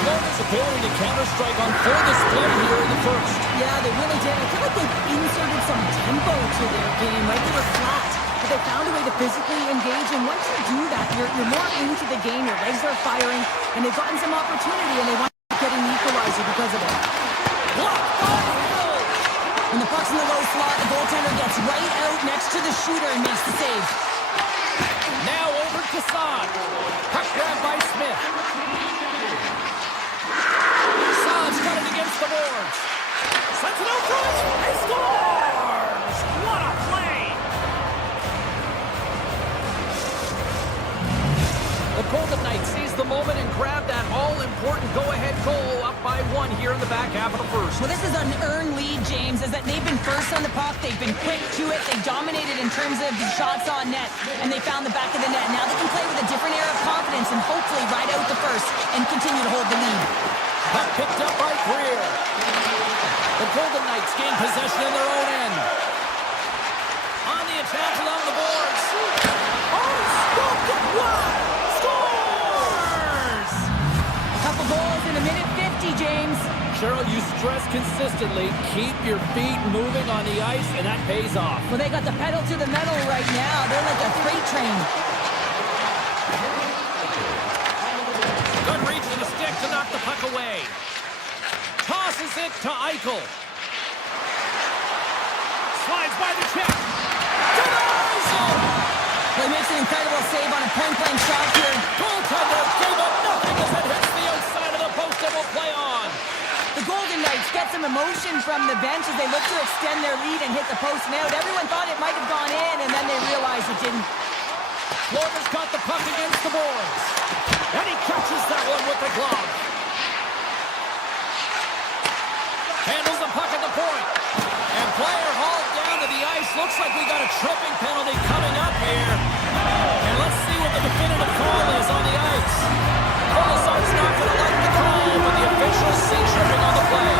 Florida's ability to counter-strike on full display here in the first. Yeah, they really did. I feel like they've inserted some tempo to their game, right? They were flat, but they found a way to physically engage, and once you do that, you're more into the game, your legs are firing, and they've gotten some opportunity, and they want to get an equalizer because of it. Blocked by Hill. When the puck's in the low slot, the goaltender gets right out next to the shooter and makes the save. Now over to Saad. Puck grab by Smith. Saad's got it against the boards. Sends it out front. He scores! What a play! The Golden Knights seize the moment and grab that all-important go-ahead goal up by one here in the back half of the first. Well, this is an earned lead, James, is that they've been first on the puck, they've been quick to it, they've dominated in terms of shots on net, and they found the back of the net. Now they can play with a different air of confidence and hopefully ride out the first and continue to hold the lead. Puck picked up by Greer. The Golden Knights gain possession in their own end. On the attack along the boards. Oh, stopped it! Wow! Scores! A couple goals in a minute 50, James. Cheryl, you stress consistently, keep your feet moving on the ice, and that pays off. Well, they got the pedal to the metal right now. They're like a freight train. Good reach to the stick to knock the puck away. Tosses it to Eichel. Slides by the check. Denies it! Well, he makes an incredible save on a point-blank shot here. Goaltender gave up nothing as it hits the outside of the post and will play on. The Golden Knights get some emotion from the bench as they look to extend their lead and hit the post and out. Everyone thought it might have gone in, and then they realized it didn't. Florida's got the puck against the boards. And he catches that one with the glove. Handles the puck at the point. And player hauled down to the ice. Looks like we got a tripping penalty coming up here. And let's see what the definitive call is on the ice. Kolosar's not going to like the call, but the officials see tripping on the play.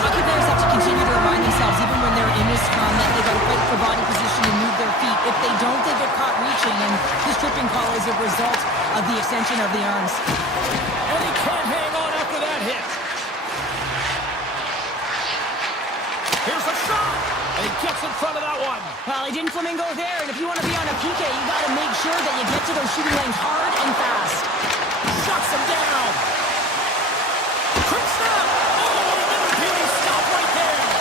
Hockey players have to continue to remind themselves, even when they're in this scrum, that they got to fight for body position and move their feet. If they don't, they get caught reaching, and this tripping call is a result. the extension of the arms. And he can't hang on after that hit. Here's a shot. And he gets in front of that one. Well, he didn't flamingo there, and if you want to be on a PK, you got to make sure that you get to those shooting lanes hard and fast. Shuts him down. Quick snap. Oh, another beauty stop right there.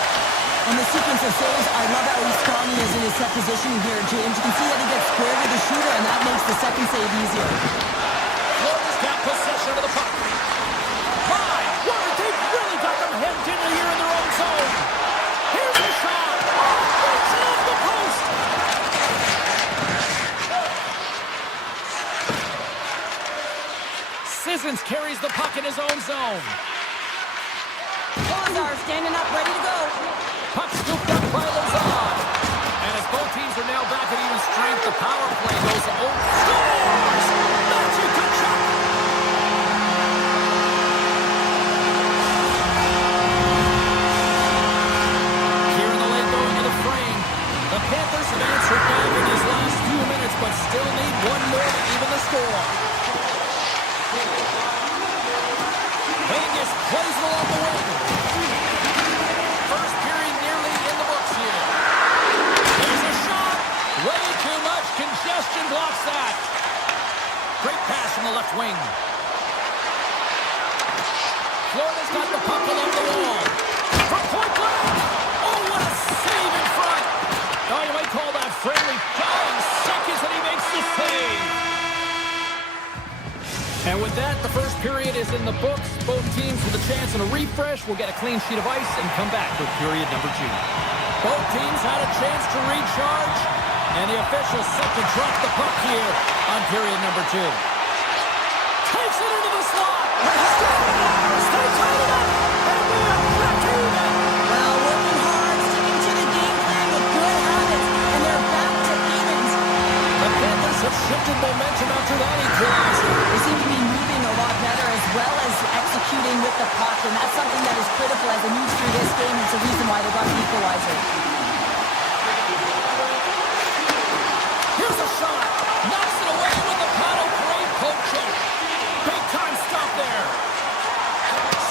On the sequence of saves, I love how strong he is in his set positioning here, James. You can see that he gets square to the shooter, and that makes the second save easier. Florida's got possession of the puck. My word, they've really got them hemmed in here in their own zone. Here's a shot. Oh, it's off the post. Sissons carries the puck in his own zone. Lazar standing up, ready to go. Puck scooped up by Lozon. And as both teams are now back at even strength, the power play goes over. Scores! Matthew Tkachuk! Here in the late going of the frame, the Panthers have answered back in these last few minutes, but still need one more to even the score. Vegas plays it along the wing. First period nearly in the books here. There's a shot. Way too much congestion blocks that. Great pass from the left wing. Florida's got the puck along the wall. From point blank. Oh, what a save in front. Oh, you might call that friendly. 5 seconds and he makes the save. And with that, the first period is in the books. Both teams with a chance and a refresh will get a clean sheet of ice and come back with period number 2. Both teams had a chance to recharge, and the officials set to drop the puck here on period number 2. Takes it into the slot. Scores! They tied it up, and we are back even. Well, working hard, sticking to the game plan with good habits, and they're back to evens. The Panthers have shifted momentum after that equalizer. They seem to be moving a lot better as well as executing with the puck, and that's something that is critical as they move through this game. It's a reason why they got the equalizer. Here's a shot. Knocks it away with the paddle. Great poke check. Big time stop there.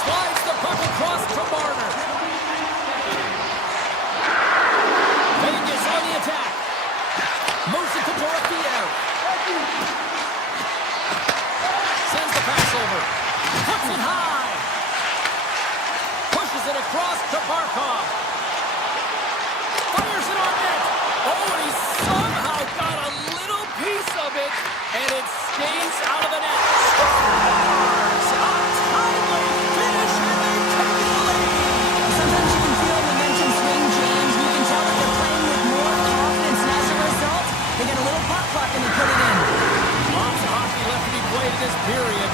Slides the puck across to Marner. Vegas on the attack. Moves it to Dorofeo. Sends the pass over. Puts it high. Pushes it across to Barkov. Fires it on net. Oh, and he somehow got a little piece of it, and it skates out of the net. Scores! A timely finish, and they've taken the lead. Sometimes you can feel momentum swing, James. You can tell that they're playing with more confidence, and as a result, they get a little puck and they put it in. Lots of hockey left to be played in this period.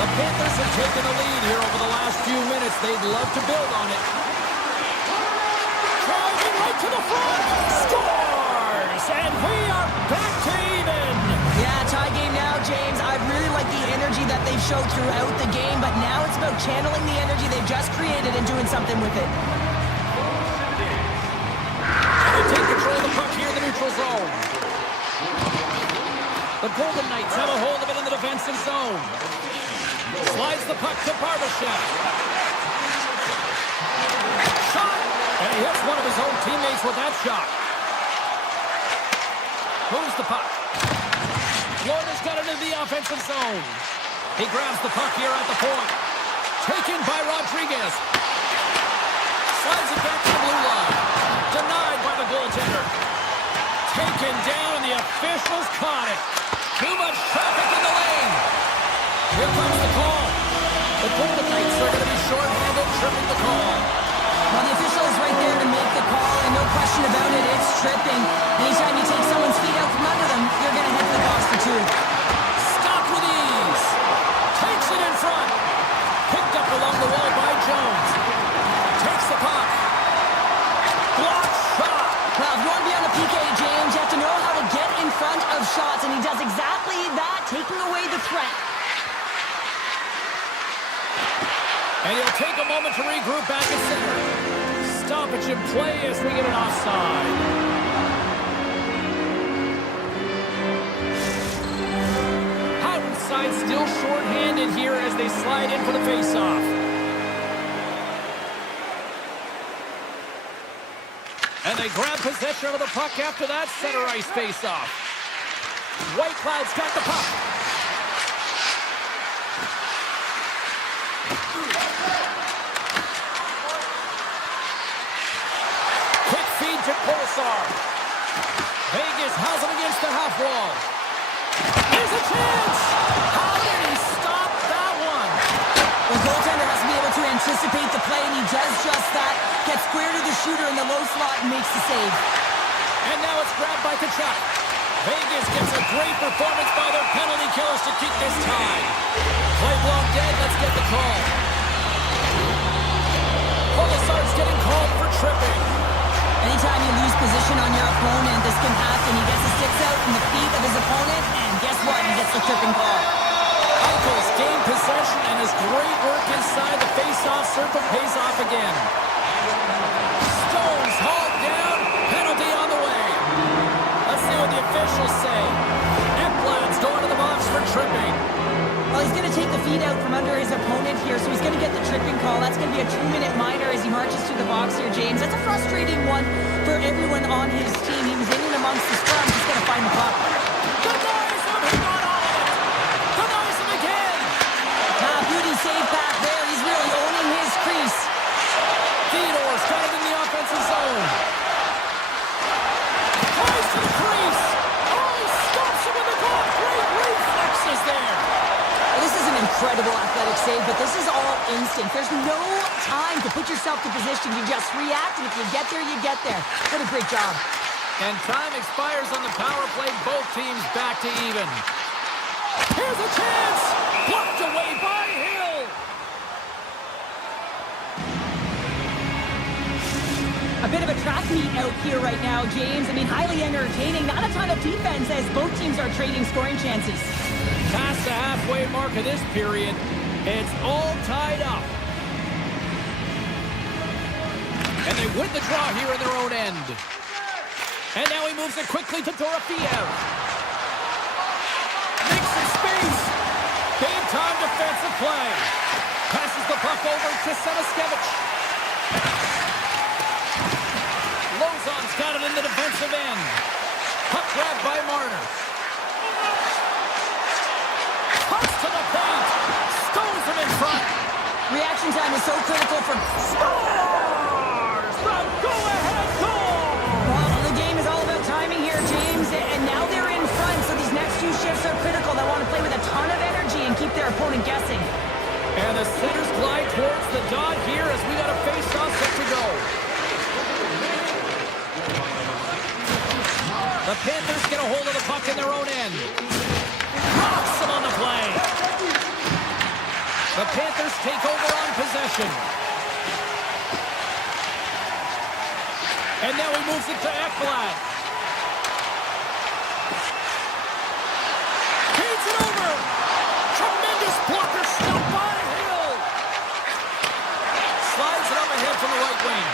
The Panthers have taken the lead here over the last few minutes. They'd love to build on it. Driving right to the front. Scores! And we are back to even. Yeah, tie game now, James. I really like the energy that they've showed throughout the game, but now it's about channeling the energy they've just created and doing something with it. And they take control of the puck here in the neutral zone. The Golden Knights have a hold of it in the defensive zone. Slides the puck to Barbashev. Shot! And he hits one of his own teammates with that shot. Moves the puck. Florida's got it into the offensive zone. He grabs the puck here at the point. Taken by Rodriguez. Slides it back to the blue line. Denied by the goaltender. Taken down, and the officials caught it. Too much traffic in the lane. Here comes the call. The Golden Knights are going to be short-handed, tripping the call. Well, the official is right there to make the call, and no question about it, it's tripping. Anytime you take someone's feet out from under them, you're going to head to the box for 2. Stopped with ease. Takes it in front. Picked up along the wall by Jones. Takes the puck. Blocked shot. Well, if you want to be on a PK, James, you have to know how to get in front of shots, and he does exactly that, taking away the threat. And he'll take a moment to regroup back at center. Stoppage in play as we get an offside. Out inside side still short-handed here as they slide in for the face-off. And they grab possession of the puck after that center ice face-off. White Cloud's got the puck. Quick feed to Kolasar. Vegas has him against the half wall. Here's a chance! How did he stop that one? The goaltender has to be able to anticipate the play, and he does just that. Gets square to the shooter in the low slot and makes the save. And now it's grabbed by Tkachuk. Vegas gets a great performance by their penalty killers to keep this tied. Play blown dead, let's get the call. Kolasar's getting called for tripping. Anytime you lose position on your opponent, this can happen. He gets the sticks out in the feet of his opponent, and guess what? He gets the tripping call. Eichels gained possession, and his great work inside the face-off circle pays off again. Stones hauled down, penalty on the way. Let's see what the officials say. Ekblad's going to the box for tripping. Well, he's going to take the feet out from under his opponent here, so he's going to get the tripping call. That's going to be a 2-minute minor as he marches to the box here, James. That's a frustrating one for everyone on his team. He was in and amongst the scrum. He's going to find the puck. Denies him! He got all of it! Denies him again! Beauty save back there. He's really owning his crease. Theodore's got it in the offensive zone. Tries to the crease. Oh, he stops him in the goal. Great reflexes there. This is an incredible athletic save, but this is all instinct. There's no time to put yourself to position. You just react, and if you get there, you get there. What a great job. And time expires on the power play. Both teams back to even. Here's a chance. Blocked away by Hill. A bit of a track meet out here right now, James. I mean, highly entertaining. Not a ton of defense as both teams are trading scoring chances. Past the halfway mark of this period, it's all tied up. And they win the draw here in their own end. And now he moves it quickly to Dorofeev. Makes some space. Big time defensive play. Passes the puck over to Semiskevich. Lozon's got it in the defensive end. Puck grabbed by Marner. Pucks to the paint. Stones him in front. Reaction time is so critical for... Scores! The go-ahead goal! Well, the game is all about timing here, James, and now they're in front, so these next two shifts are critical. They want to play with a ton of energy and keep their opponent guessing. And the centers glide towards the dot here as we got a face-off set to go. The Panthers get a hold of the puck in their own end. Rocks him on the play. The Panthers take over on possession. And now he moves it to Ekblad. Feeds it over. Tremendous blocker still by Hill. Slides it up ahead from the right wing.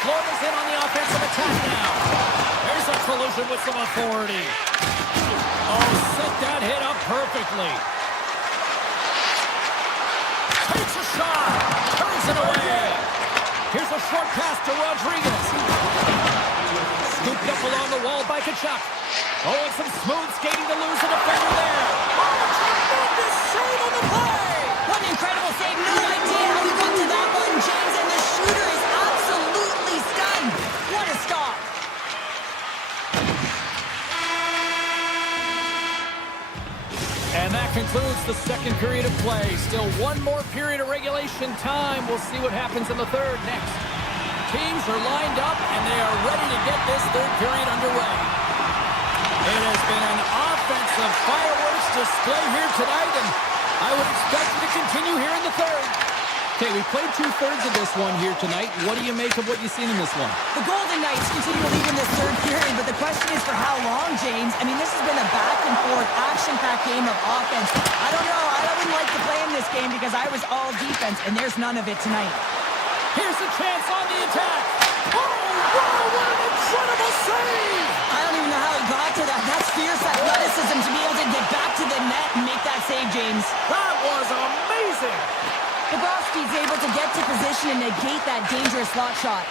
Florida's in on the offensive attack now. There's a collision with some authority. Oh, set that hit up perfectly. Takes a shot. Turns it away. Here's a short pass to Rodriguez. Scooped up along the wall by Tkachuk. Oh, and some smooth skating to lose a defender there. Oh, tremendous save on the play. What an incredible save. No idea how he got to that one, James, and the shooter is absolutely stunned. What a stop. And that concludes the second period of play. Still one more period of regulation time. We'll see what happens in the third next. Teams are lined up, and they are ready to get this third period underway. It has been an offensive fireworks display here tonight, and I would expect it to continue here in the third. Okay, we played two-thirds of this one here tonight. What do you make of what you've seen in this one? The Golden Knights continue to lead in this third period, but the question is for how long, James? I mean, this has been a back-and-forth, action-packed game of offense. I don't know. I wouldn't like to play in this game because I was all defense, and there's none of it tonight. Here's a chance on the attack. Oh, wow, what an incredible save! I don't even know how he got to that. That's fierce athleticism to be able to get back to the net and make that save, James. That was amazing! Bobrovsky's able to get to position and negate that dangerous slot shot.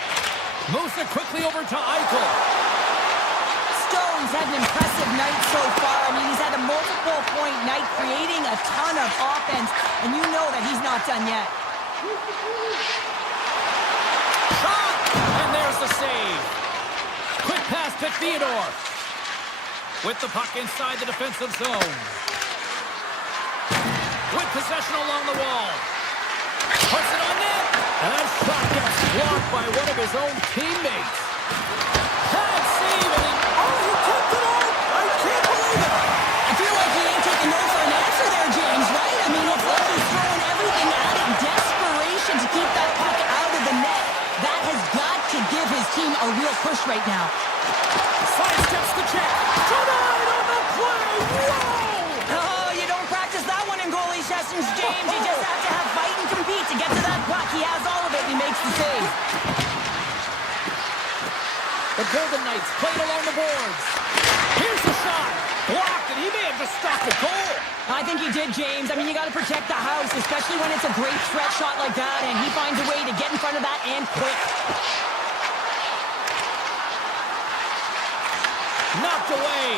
Moves it quickly over to Eichel. Stone's had an impressive night so far. I mean, he's had a multiple-point night, creating a ton of offense, and you know that he's not done yet. Shot! And there's the save. Quick pass to Theodore. With the puck inside the defensive zone. With possession along the wall. Puts it on net. And that shot gets blocked by one of his own teammates. Had save and he tipped it out. I can't believe it. I feel like he ain't taking no for an answer there, James, right? I mean, it's like he's throwing everything at it in desperation to keep that puck out of the net. That has got to give his team a real push right now. Sidesteps the check. Tonight on the play. Whoa! Oh, you don't practice that one in goalie sessions, James. You just have to have fight and compete to get to that puck. He has all of it and he makes the save. The Golden Knights played along the boards. Here's the shot. Blocked, and he may have just stopped the goal. I think he did, James. I mean, you got to protect the house, especially when it's a great threat shot like that, and he finds a way to get in front of that and quick. Knocked away.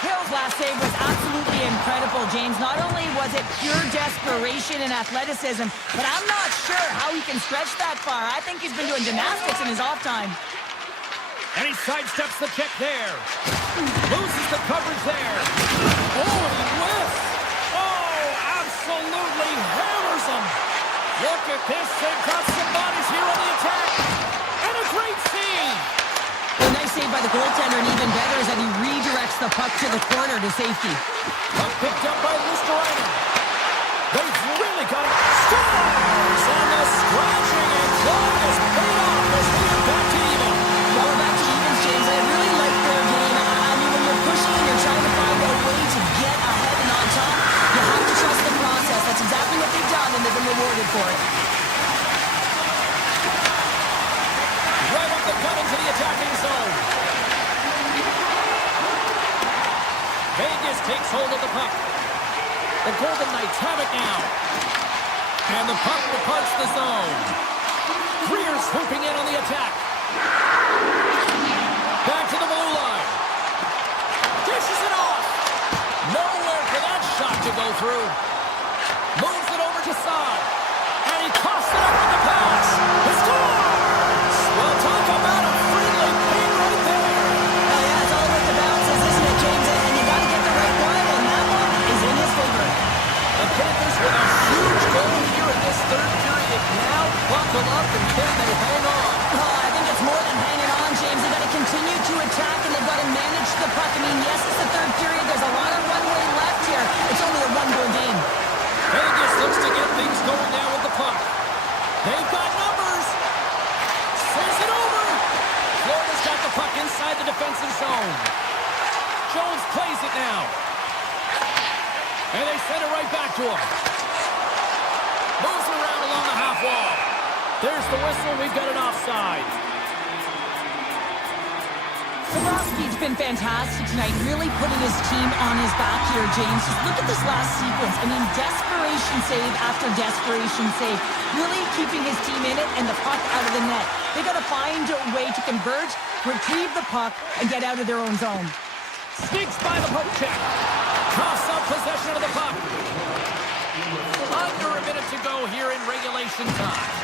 Hill's last save was absolutely incredible, James. Not only was it pure desperation and athleticism, but I'm not sure how he can stretch that far. I think he's been doing gymnastics in his off time. And he sidesteps the check there. Loses the coverage there. Oh, and he whiffs. Oh, absolutely hammers him. Look at this. They've got some bodies here on the attack. And a great save. A nice save by the goaltender, and even better is that he redirects the puck to the corner to safety. Puck picked up by Lusterinen. They've really got it. Scores! And the scratching and clawing is paid off as we are back to even. Well, we're back to evens, James. I really like their game. I mean, when you're pushing and you're trying to find a way to get ahead and on top, you have to trust the process. That's exactly what they've done, and they've been rewarded for it. Right up the gut into the attacking zone. Vegas takes hold of the puck. The Golden Knights have it now. And the puck departs the zone. Greer's swooping in on the attack. Back to the blue line. Dishes it off. Nowhere for that shot to go through. Moves it over to Saad. And he tosses it up with the pass. He scores! Well, talk about a friendly ping right there. Oh, yeah, it's all about the bounces, isn't it, James? And you got to get the right one, and that one is in his favor. The Panthers with a huge goal here in this third period. Now buckle up, and can they hang on? Oh, I think it's more than hanging on, James. They've got to continue to attack, and they've got to manage the puck. I mean, yes, it's the third period. There's a lot of runway left here. It's only a one-goal game. Vegas looks to get things going now with the puck. They've got numbers. Sends it over. Florida's got the puck inside the defensive zone. Jones plays it now. And they send it right back to him. Moves around along the half wall. There's the whistle. We've got an offside. Bobrovsky's been fantastic tonight, really putting his team on his back here, James. Just look at this last sequence. I mean, desperation save after desperation save. Really keeping his team in it and the puck out of the net. They got to find a way to converge, retrieve the puck, and get out of their own zone. Sneaks by the poke check. Coughs up possession of the puck. Under a minute to go here in regulation time.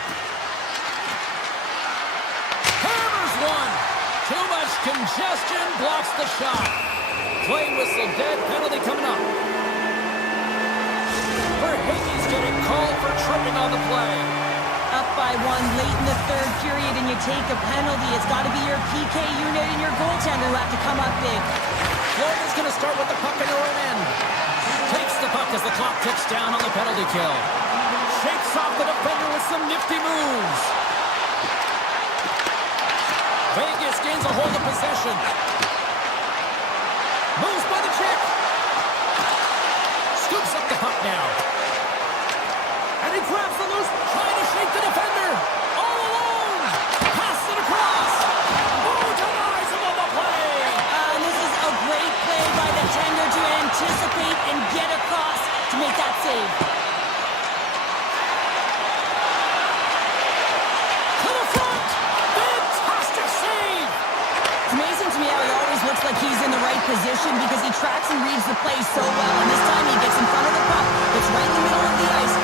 Hammers one. Too much congestion blocks the shot. Play whistle dead. Penalty coming up. Verhaeghe's getting called for tripping on the play. Up by one late in the third period and you take a penalty. It's got to be your PK unit and your goaltender who have to come up big. Florida's going to start with the puck in their own end. Takes the puck as the clock ticks down on the penalty kill. Shakes off the defender with some nifty moves. Vegas gains a hold of possession. Moves by the check. Scoops up the puck now. And he grabs the loose, trying to shake the defender. All alone. Pass it across. anticipate and get across to make that save. To the front! Fantastic save! It's amazing to me how he always looks like he's in the right position because he tracks and reads the play so well. And this time he gets in front of the puck. It's right in the middle of the ice.